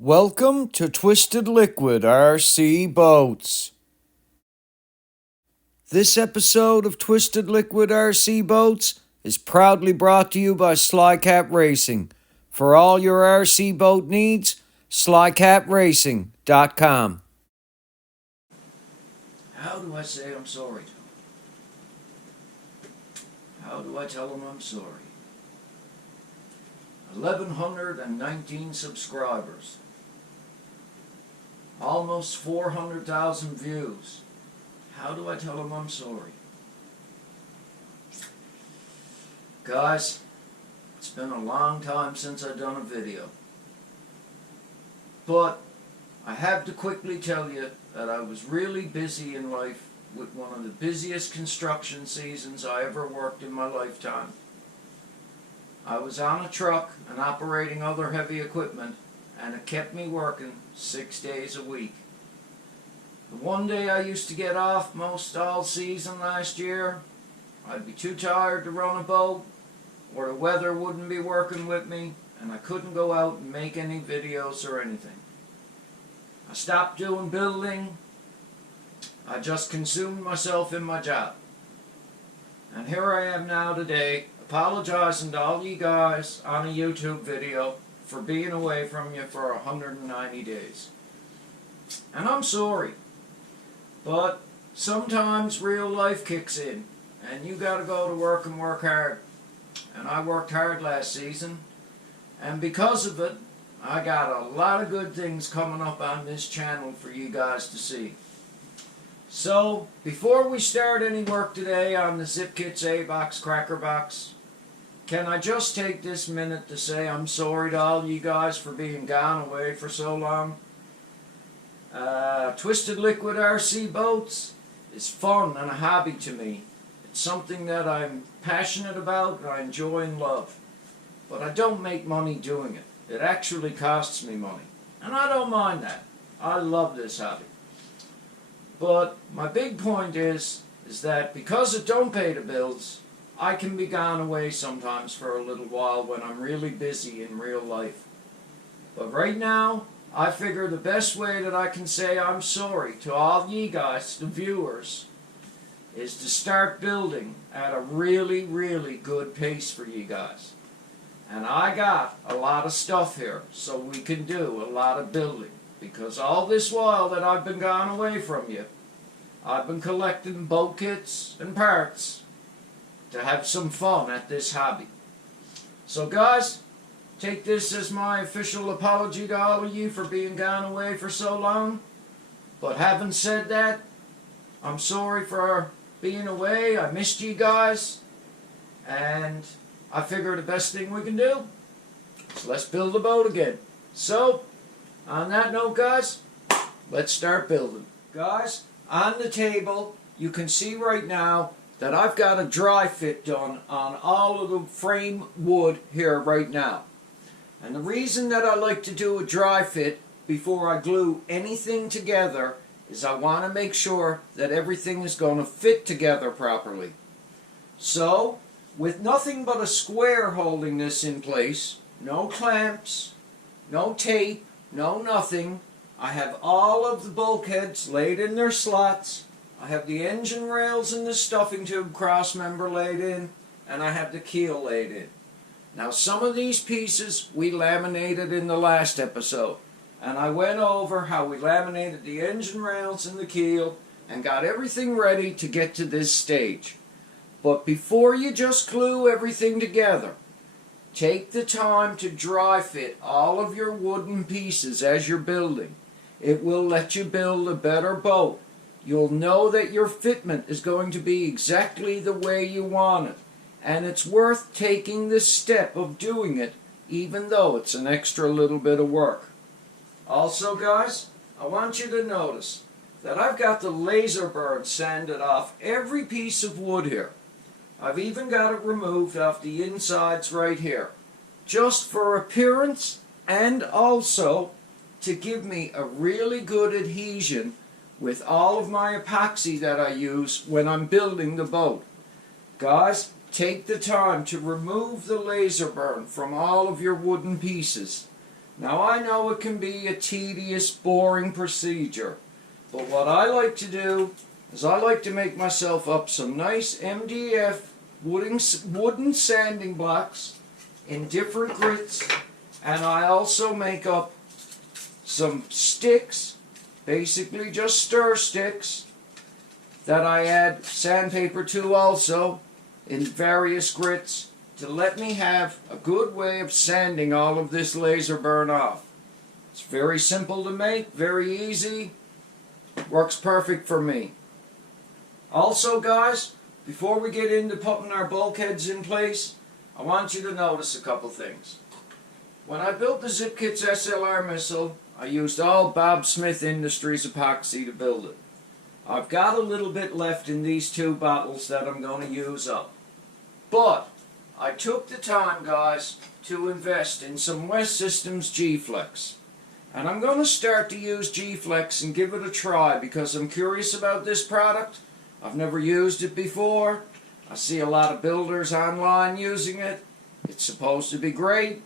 Welcome to Twisted Liquid RC Boats. This episode of Twisted Liquid RC Boats is proudly brought to you by Slycat Racing. For all your RC boat needs, slycatracing.com. How do I say I'm sorry to him? How do I tell him I'm sorry? 1,119 subscribers. Almost 400,000 views. How do I tell him I'm sorry? Guys, it's been a long time since I've done a video. But I have to quickly tell you that I was really busy in life with one of the busiest construction seasons I ever worked in my lifetime. I was on a truck and operating other heavy equipment, and it kept me working 6 days a week. The one day I used to get off most all season last year, I'd be too tired to run a boat, or the weather wouldn't be working with me, and I couldn't go out and make any videos or anything. I stopped doing building. I just consumed myself in my job. And here I am now today, apologizing to all you guys on a YouTube video for being away from you for 190 days. And I'm sorry, but sometimes real life kicks in, and you gotta go to work and work hard. And I worked hard last season, and because of it, I got a lot of good things coming up on this channel for you guys to see. So, before we start any work today on the Zippkits A-Box Crackerbox, can I just take this minute to say I'm sorry to all you guys for being gone away for so long. Twisted Liquid RC Boats is fun and a hobby to me. It's something that I'm passionate about and I enjoy and love. But I don't make money doing it. It actually costs me money. And I don't mind that. I love this hobby. But my big point is that because it don't pay the bills, I can be gone away sometimes for a little while when I'm really busy in real life. But right now, I figure the best way that I can say I'm sorry to all ye guys, the viewers, is to start building at a really, really good pace for you guys. And I got a lot of stuff here, so we can do a lot of building. Because all this while that I've been gone away from you, I've been collecting boat kits and parts to have some fun at this hobby. So guys, take this as my official apology to all of you for being gone away for so long. But having said that, I'm sorry for being away. I missed you guys. And I figure the best thing we can do is let's build a boat again. So, on that note guys, let's start building. Guys, on the table you can see right now that I've got a dry fit done on all of the frame wood here right now. And the reason that I like to do a dry fit before I glue anything together is I want to make sure that everything is going to fit together properly. So, with nothing but a square holding this in place, no clamps, no tape, no nothing, I have all of the bulkheads laid in their slots, I have the engine rails and the stuffing tube cross member laid in, and I have the keel laid in. Now some of these pieces we laminated in the last episode, and I went over how we laminated the engine rails and the keel and got everything ready to get to this stage. But before you just glue everything together, take the time to dry fit all of your wooden pieces as you're building. It will let you build a better boat. You'll know that your fitment is going to be exactly the way you want it. And it's worth taking this step of doing it, even though it's an extra little bit of work. Also guys, I want you to notice that I've got the laser burn sanded off every piece of wood here. I've even got it removed off the insides right here, just for appearance and also to give me a really good adhesion with all of my epoxy that I use when I'm building the boat. Guys, take the time to remove the laser burn from all of your wooden pieces. Now I know it can be a tedious, boring procedure, but what I like to do is I like to make myself up some nice MDF wooden sanding blocks in different grits, and I also make up some sticks, basically just stir sticks, that I add sandpaper to also in various grits to let me have a good way of sanding all of this laser burn off. It's very simple to make, very easy, works perfect for me. Also guys, before we get into putting our bulkheads in place, I want you to notice a couple things. When I built the Zippkits SLR missile, I used all Bob Smith Industries epoxy to build it. I've got a little bit left in these 2 bottles that I'm going to use up. But I took the time, guys, to invest in some West Systems G-Flex. And I'm going to start to use G-Flex and give it a try because I'm curious about this product. I've never used it before. I see a lot of builders online using it. It's supposed to be great.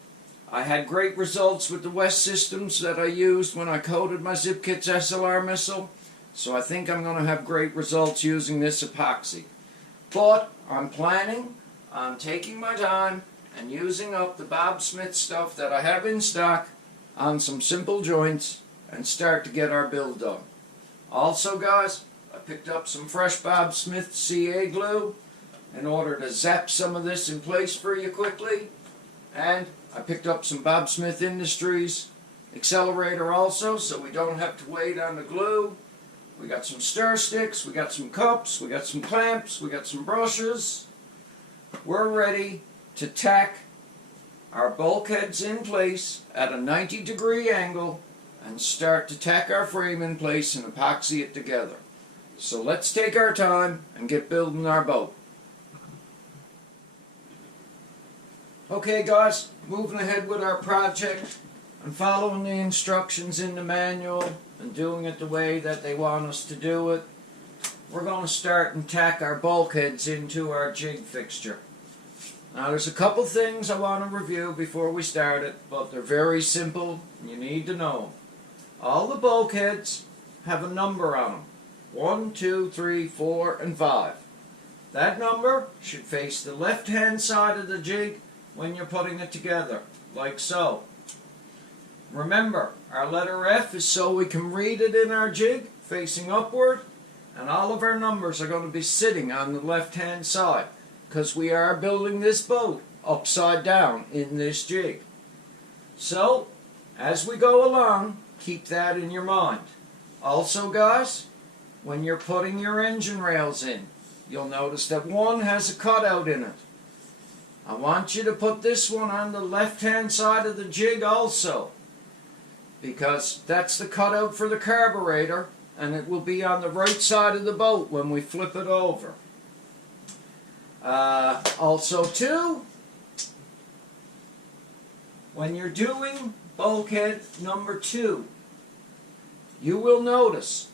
I had great results with the West Systems that I used when I coated my Zippkits SLR missile. So I think I'm going to have great results using this epoxy. But I'm planning on taking my time and using up the Bob Smith stuff that I have in stock on some simple joints and start to get our build done. Also guys, I picked up some fresh Bob Smith CA glue in order to zap some of this in place for you quickly. And I picked up some Bob Smith Industries accelerator also, so we don't have to wait on the glue. We got some stir sticks, we got some cups, we got some clamps, we got some brushes. We're ready to tack our bulkheads in place at a 90-degree angle and start to tack our frame in place and epoxy it together. So let's take our time and get building our boat. Okay guys, moving ahead with our project and following the instructions in the manual and doing it the way that they want us to do it. We're going to start and tack our bulkheads into our jig fixture. Now there's a couple things I want to review before we start it, but they're very simple and you need to know them. All the bulkheads have a number on them. 1, 2, 3, 4, and 5. That number should face the left-hand side of the jig when you're putting it together, like so. Remember, our letter F is so we can read it in our jig, facing upward, and all of our numbers are going to be sitting on the left-hand side, because we are building this boat upside down in this jig. So, as we go along, keep that in your mind. Also, guys, when you're putting your engine rails in, you'll notice that one has a cutout in it. I want you to put this one on the left-hand side of the jig also, because that's the cutout for the carburetor, and it will be on the right side of the boat when we flip it over. Also too, when you're doing bulkhead number 2, you will notice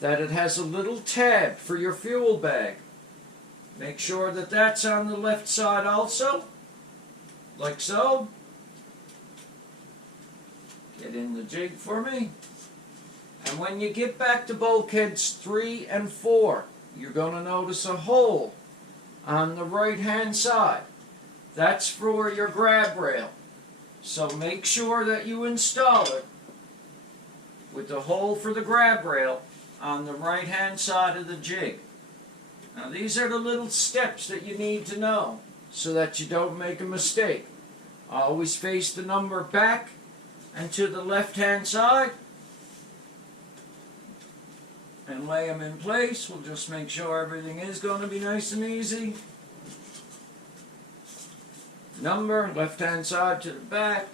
that it has a little tab for your fuel bag. Make sure that that's on the left side also, like so. Get in the jig for me. And when you get back to bulkheads 3 and 4, you're going to notice a hole on the right hand side. That's for your grab rail. So make sure that you install it with the hole for the grab rail on the right hand side of the jig. Now these are the little steps that you need to know so that you don't make a mistake. Always face the number back and to the left hand side and lay them in place. We'll just make sure everything is going to be nice and easy. Number, left hand side to the back.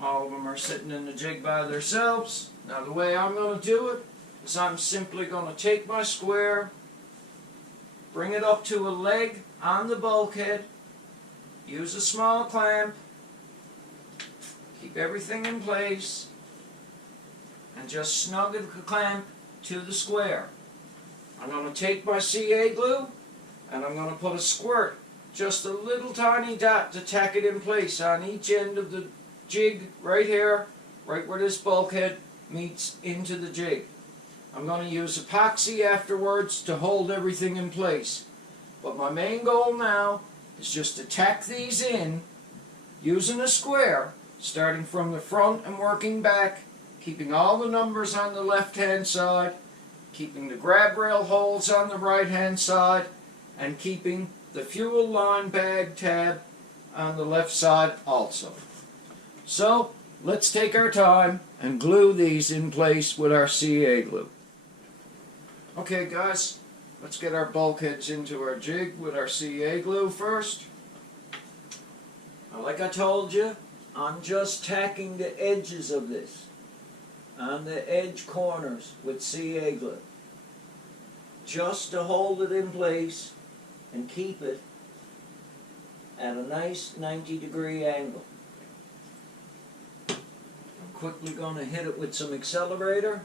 All of them are sitting in the jig by themselves. Now the way I'm going to do it is I'm simply going to take my square, bring it up to a leg on the bulkhead, use a small clamp, keep everything in place, and just snug the clamp to the square. I'm going to take my CA glue and I'm going to put a squirt just a little tiny dot to tack it in place on each end of the jig right here, right where this bulkhead meets into the jig. I'm going to use epoxy afterwards to hold everything in place. But my main goal now is just to tack these in using a square, starting from the front and working back, keeping all the numbers on the left hand side, keeping the grab rail holes on the right hand side, and keeping the fuel line bag tab on the left side also. So let's take our time and glue these in place with our CA glue. Okay guys, let's get our bulkheads into our jig with our CA glue first. Now, like I told you, I'm just tacking the edges of this on the edge corners with CA glue, just to hold it in place and keep it at a nice 90-degree angle. I'm quickly going to hit it with some accelerator.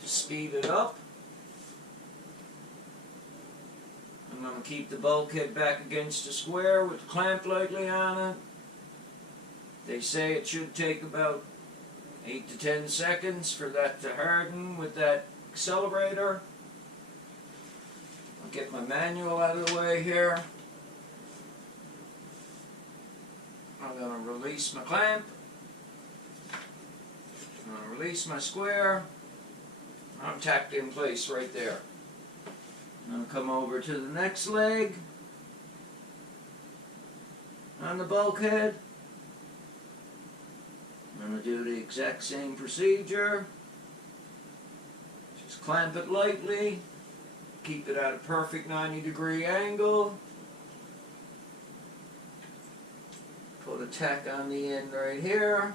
To speed it up. I'm going to keep the bulkhead back against the square with the clamp lightly on it. They say it should take about 8 to 10 seconds for that to harden with that accelerator. I'll get my manual out of the way here. I'm going to release my clamp. I'm going to release my square. I'm tacked in place right there. I'm going to come over to the next leg on the bulkhead. I'm going to do the exact same procedure. Just clamp it lightly, keep it at a perfect 90-degree angle. Put a tack on the end right here.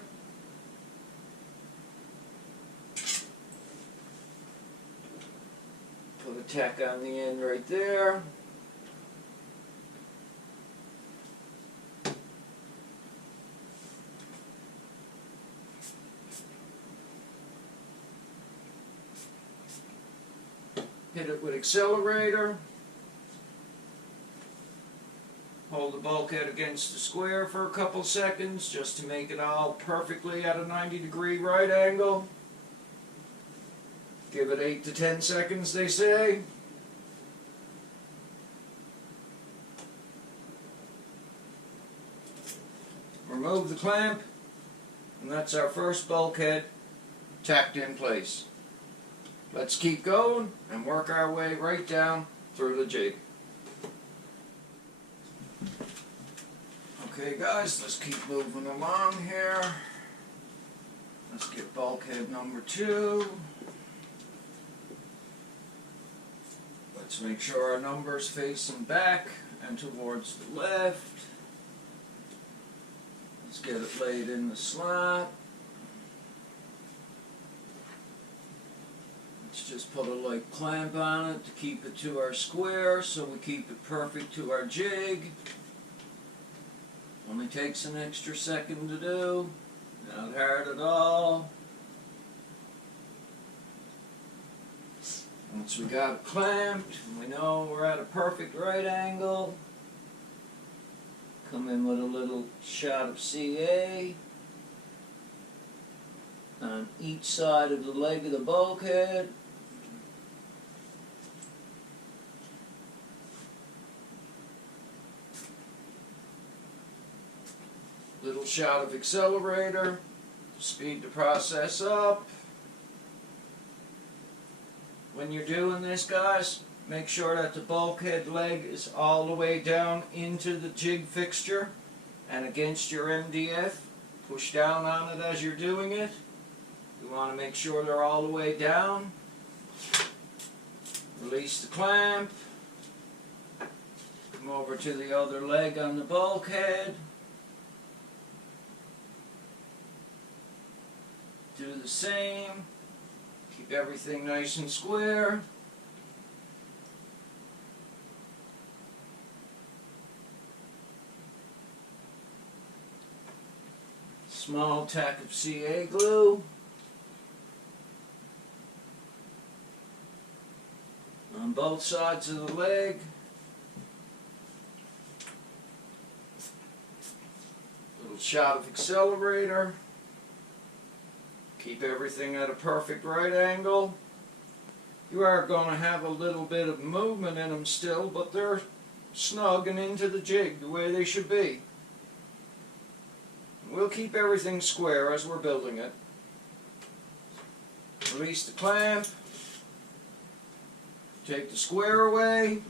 Put a tack on the end right there. Hit it with accelerator. Hold the bulkhead against the square for a couple seconds just to make it all perfectly at a 90-degree right angle. Give it 8 to 10 seconds, they say. Remove the clamp, and that's our first bulkhead tacked in place. Let's keep going and work our way right down through the jig. Okay guys, let's keep moving along here. Let's get bulkhead number 2. Let's make sure our number's facing back and towards the left. Let's get it laid in the slot. Let's just put a light clamp on it to keep it to our square so we keep it perfect to our jig. Only takes an extra second to do. Not hard at all. Once we got it clamped, we know we're at a perfect right angle. Come in with a little shot of CA on each side of the leg of the bulkhead. Little shot of accelerator to speed the process up. When you're doing this, guys, make sure that the bulkhead leg is all the way down into the jig fixture and against your MDF. Push down on it as you're doing it. You want to make sure they're all the way down. Release the clamp. Come over to the other leg on the bulkhead. Do the same. Keep everything nice and square. Small tack of CA glue. on both sides of the leg. Little shot of accelerator. Keep everything at a perfect right angle. You are going to have a little bit of movement in them still, but they're snug and into the jig the way they should be. We'll keep everything square as we're building it. Release the clamp. Take the square away.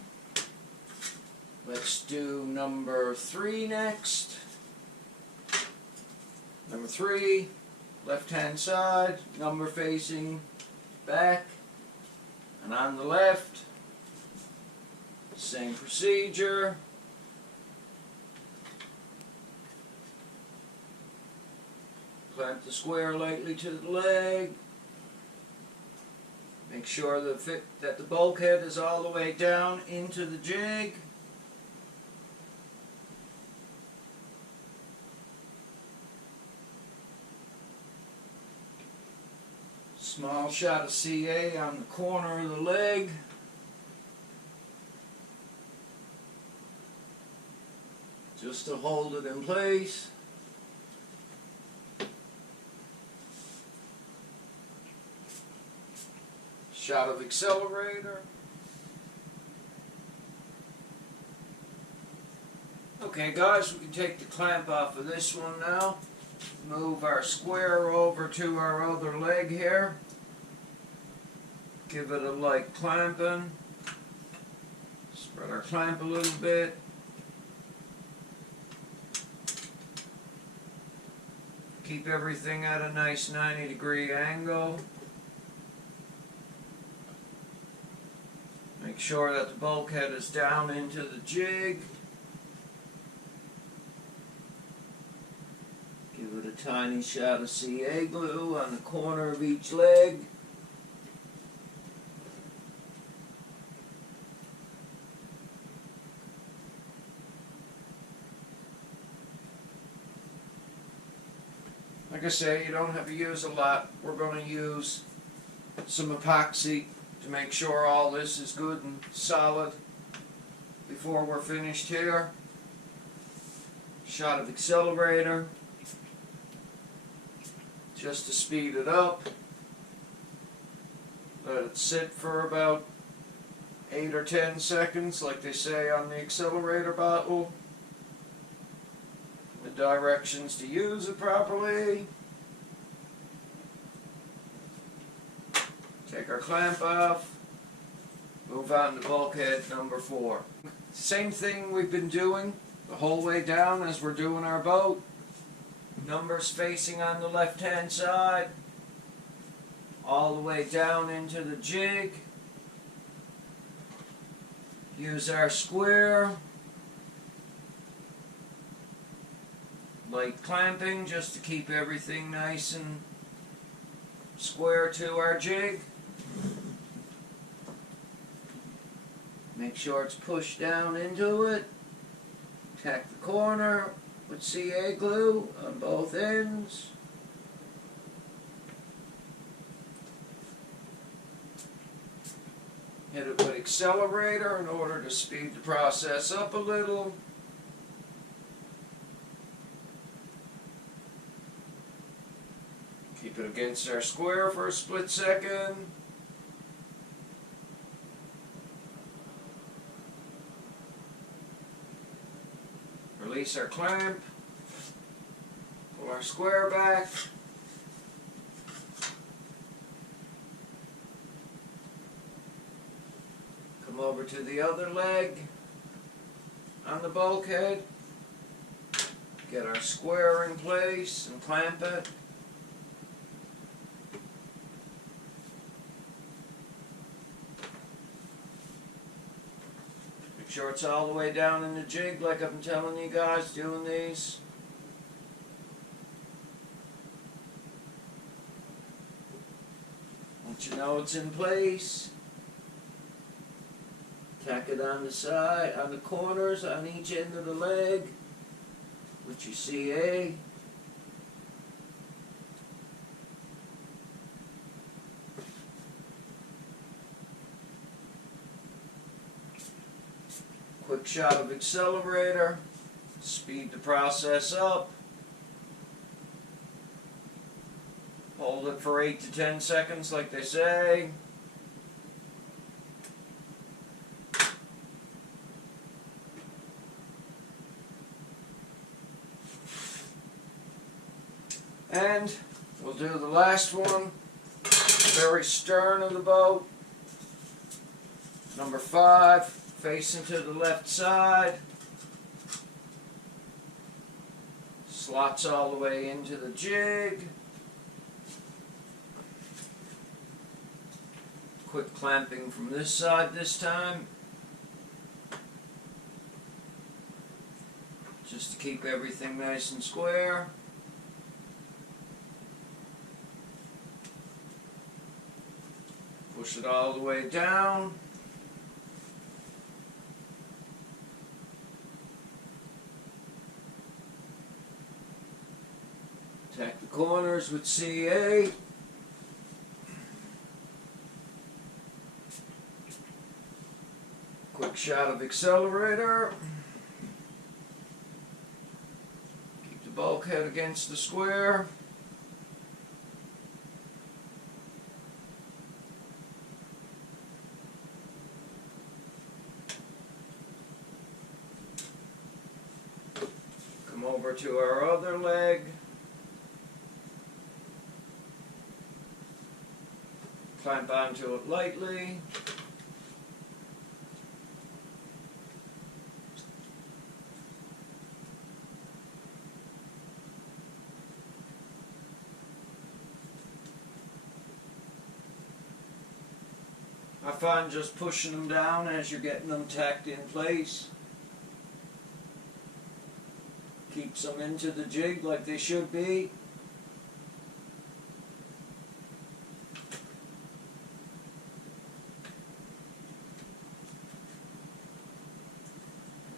Let's do number 3 next. Number 3, left-hand side, number facing back. And on the left, same procedure. Clamp the square lightly to the leg. Make sure that the bulkhead is all the way down into the jig. Small shot of CA on the corner of the leg. Just to hold it in place. Shot of accelerator. Okay guys, we can take the clamp off of this one now. Move our square over to our other leg here. Give it a light clamping. Spread our clamp a little bit. Keep everything at a nice 90-degree angle. Make sure that the bulkhead is down into the jig. Give it a tiny shot of CA glue on the corner of each leg. Like I say, you don't have to use a lot. We're going to use some epoxy to make sure all this is good and solid before we're finished here. Shot of accelerator just to speed it up. Let it sit for about 8 or 10 seconds like they say on the accelerator bottle. The directions to use it properly. Take our clamp off. Move on to bulkhead number 4. Same thing we've been doing the whole way down as we're doing our boat. Numbers facing on the left hand side. All the way down into the jig. Use our square. Light clamping just to keep everything nice and square to our jig. Make sure it's pushed down into it. Tack the corner with CA glue on both ends. Hit it with accelerator in order to speed the process up a little. Keep it against our square for a split second. Release our clamp. Pull our square back. Come over to the other leg on the bulkhead. Get our square in place and clamp it. Make sure it's all the way down in the jig like I've been telling you guys doing these. Once you know it's in place, tack it on the side, on the corners, on each end of the leg with your CA. quick shot of accelerator, speed the process up, hold it for 8 to 10 seconds like they say. And we'll do the last one, very stern of the boat. Number 5, facing to the left side. Slots all the way into the jig. Quick clamping from this side this time, just to keep everything nice and square. Push it all the way down. Tack the corners with CA. Quick shot of accelerator. Keep the bulkhead against the square. Come over to our other leg. Clamp onto it lightly. I find just pushing them down as you're getting them tacked in place keeps them into the jig like they should be.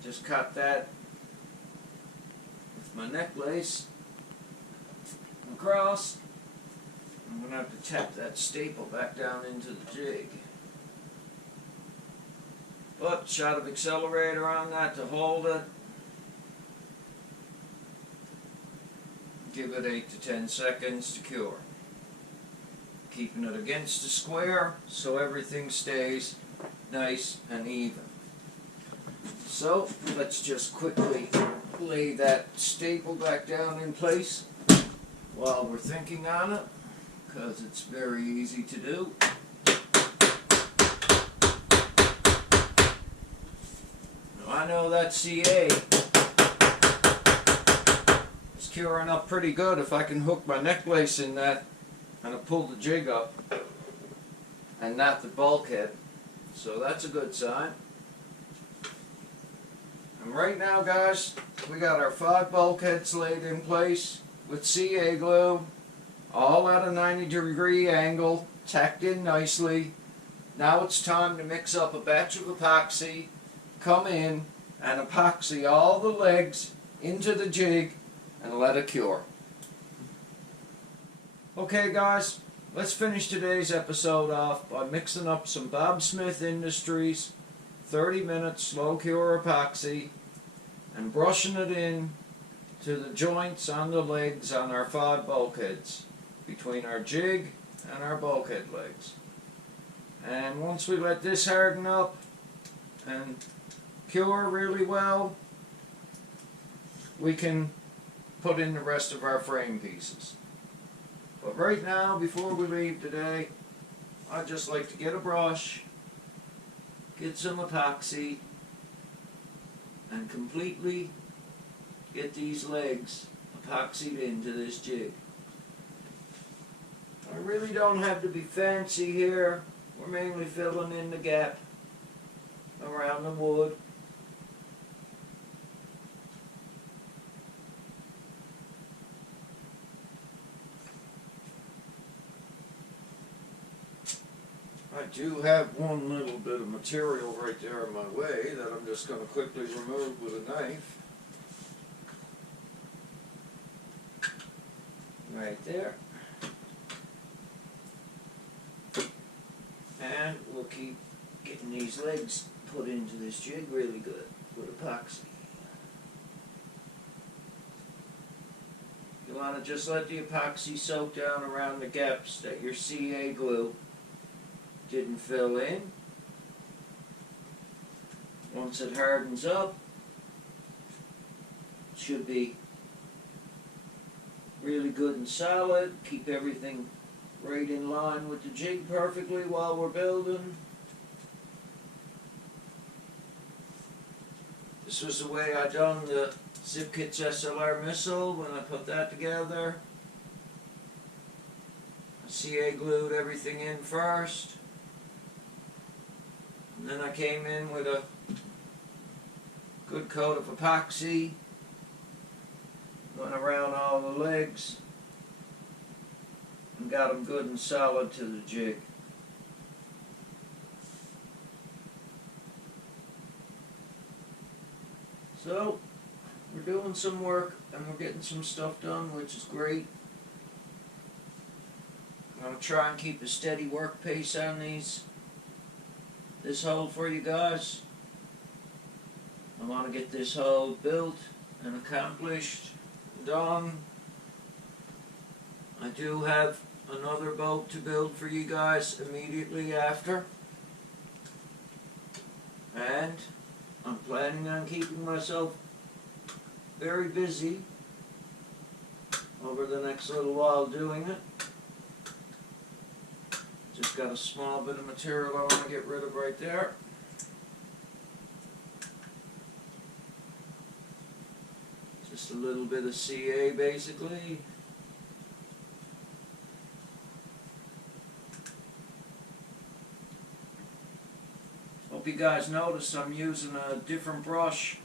Just cut that with my necklace across. I'm going to have to tap that staple back down into the jig. But shot of accelerator on that to hold it. Give it 8 to 10 seconds to cure. Keeping it against the square so everything stays nice and even. So let's just quickly lay that staple back down in place while we're thinking on it, because it's very easy to do. Now I know that CA is curing up pretty good if I can hook my necklace in that and I pull the jig up and not the bulkhead. So that's a good sign. And right now, guys, we got our 5 bulkheads laid in place with CA glue, all at a 90-degree angle, tacked in nicely. Now it's time to mix up a batch of epoxy, come in and epoxy all the legs into the jig and let it cure. Okay, guys, let's finish today's episode off by mixing up some Bob Smith Industries 30-minute slow cure epoxy and brushing it in to the joints on the legs on our 5 bulkheads between our jig and our bulkhead legs. And once we let this harden up and cure really well, we can put in the rest of our frame pieces. But right now, before we leave today, I'd just like to get a brush, get some epoxy, and completely get these legs epoxied into this jig. I really don't have to be fancy here. We're mainly filling in the gap around the wood. I do have one little bit of material right there in my way that I'm just going to quickly remove with a knife. Right there. And we'll keep getting these legs put into this jig really good. with epoxy. You want to just let the epoxy soak down around the gaps that your CA glue didn't fill in. Once it hardens up, it should be really good and solid. Keep everything right in line with the jig perfectly while we're building. This was the way I done the Zippkits SLR missile when I put that together. I CA glued everything in first. And then I came in with a good coat of epoxy. Went around all the legs and got them good and solid to the jig. So, we're doing some work and we're getting some stuff done, which is great. I'm going to try and keep a steady work pace on this hull for you guys. I want to get this hull built and accomplished, done. I do have another boat to build for you guys immediately after. And I'm planning on keeping myself very busy over the next little while doing it. Just got a small bit of material I want to get rid of right there. Just a little bit of CA basically. Hope you guys notice I'm using a different brush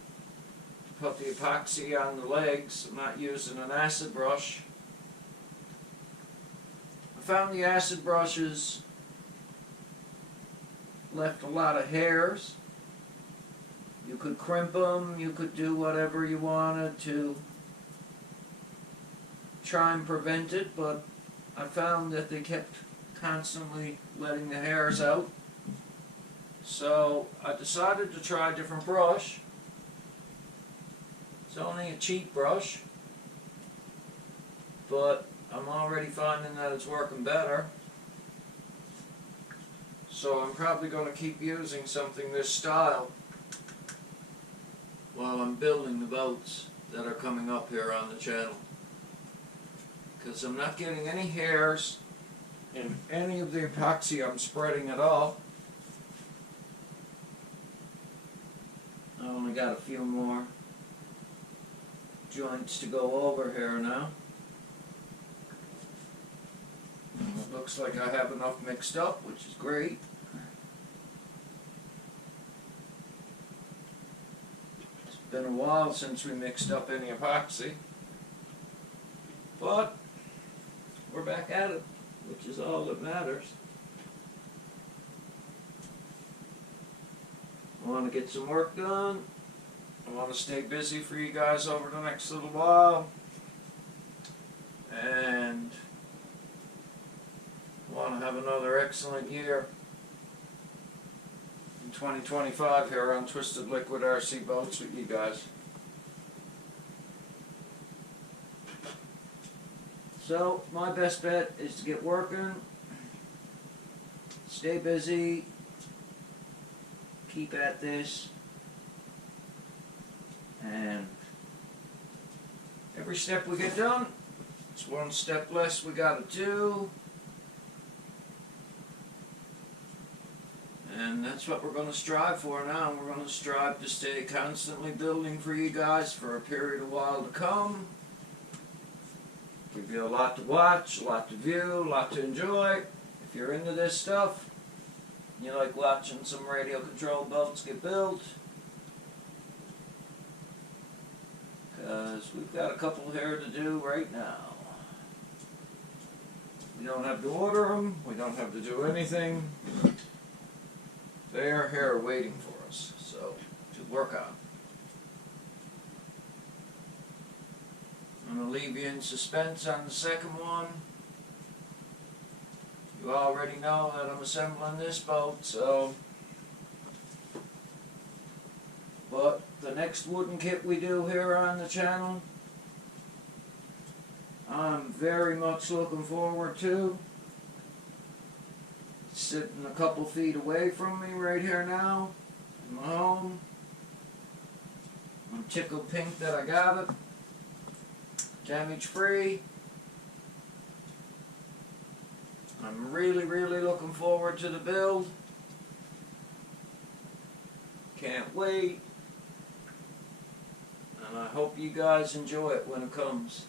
to put the epoxy on the legs. I'm not using an acid brush. I found the acid brushes left a lot of hairs. You could crimp them, you could do whatever you wanted to try and prevent it, but I found that they kept constantly letting the hairs out. So I decided to try a different brush. It's only a cheap brush, but I'm already finding that it's working better. So I'm probably going to keep using something this style while I'm building the boats that are coming up here on the channel. Because I'm not getting any hairs in any of the epoxy I'm spreading at all. I only got a few more joints to go over here now. It looks like I have enough mixed up, which is great. It's been a while since we mixed up any epoxy, but we're back at it, which is all that matters. I want to get some work done. I want to stay busy for you guys over the next little while. And I want to have another excellent year in 2025 here on Twisted Liquid RC Boats with you guys. So, my best bet is to get working, stay busy, keep at this, and every step we get done, it's one step less we gotta do, and that's what we're going to strive for now. We're going to strive to stay constantly building for you guys for a period of while to come. Give you a lot to watch, a lot to view, a lot to enjoy. If you're into this stuff, you like watching some radio controlled boats get built, because we've got a couple here to do right now. We don't have to order them, we don't have to do anything. They are here waiting for us, so to work on. I'm going to leave you in suspense on the second one. You already know that I'm assembling this boat, so. But next wooden kit we do here on the channel, I'm very much looking forward to. It's sitting a couple feet away from me right here now in my home. I'm tickled pink that I got it. Damage free. I'm really looking forward to the build. Can't wait. And I hope you guys enjoy it when it comes,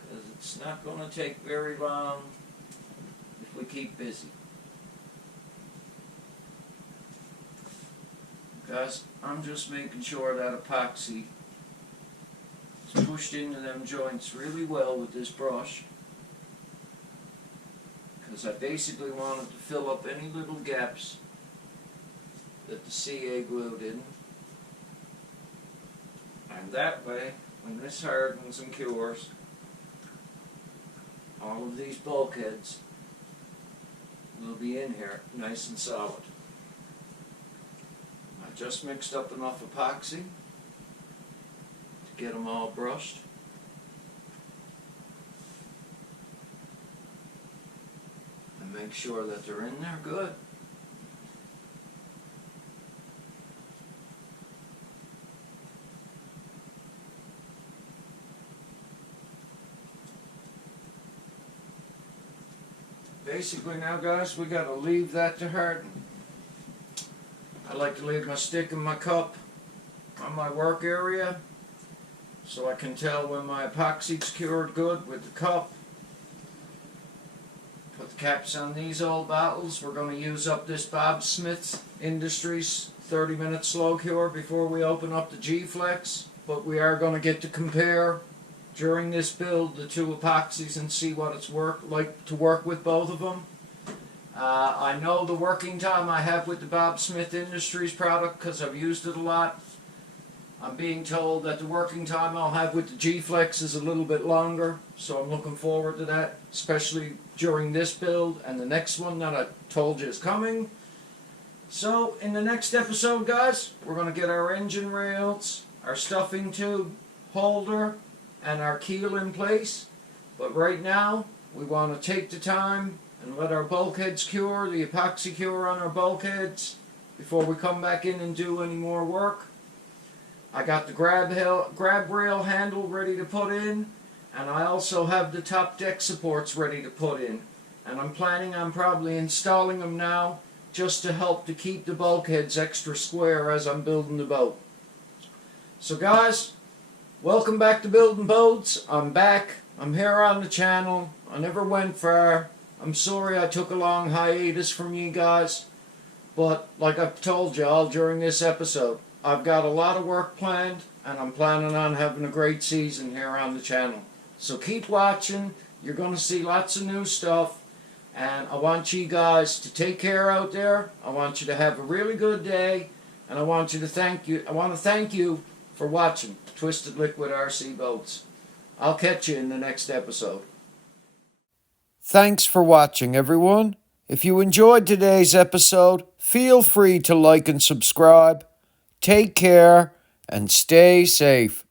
because it's not going to take very long if we keep busy. Guys, I'm just making sure that epoxy is pushed into them joints really well with this brush, because I basically wanted to fill up any little gaps that the CA glue didn't. And that way, when this hardens and cures, all of these bulkheads will be in here nice and solid. I just mixed up enough epoxy to get them all brushed. And make sure that they're in there good. Basically now, guys, we got to leave that to harden. I like to leave my stick and my cup on my work area so I can tell when my epoxy's cured good with the cup. Put the caps on these old bottles. We're going to use up this Bob Smith Industries 30-minute slow cure before we open up the G-Flex, but we are going to get to compare during this build the two epoxies and see what it's like to work with both of them. I know the working time I have with the Bob Smith Industries product because I've used it a lot. I'm being told that the working time I'll have with the G-Flex is a little bit longer, so I'm looking forward to that, especially during this build and the next one that I told you is coming. So in the next episode, guys, we're going to get our engine rails, our stuffing tube holder, and our keel in place. But right now, we want to take the time and let our bulkheads cure, the epoxy cure on our bulkheads, before we come back in and do any more work. I got the grab rail handle ready to put in, and I also have the top deck supports ready to put in. And I'm planning on probably installing them now just to help to keep the bulkheads extra square as I'm building the boat. So guys, welcome back to Building Boats. I'm back. I'm here on the channel. I never went far. I'm sorry I took a long hiatus from you guys, but like I've told you all during this episode, I've got a lot of work planned, and I'm planning on having a great season here on the channel. So keep watching. You're going to see lots of new stuff, and I want you guys to take care out there. I want you to have a really good day, and I want to thank you for watching Twisted Liquid RC Boats. I'll catch you in the next episode. Thanks for watching, everyone. If you enjoyed today's episode, feel free to like and subscribe. Take care and stay safe.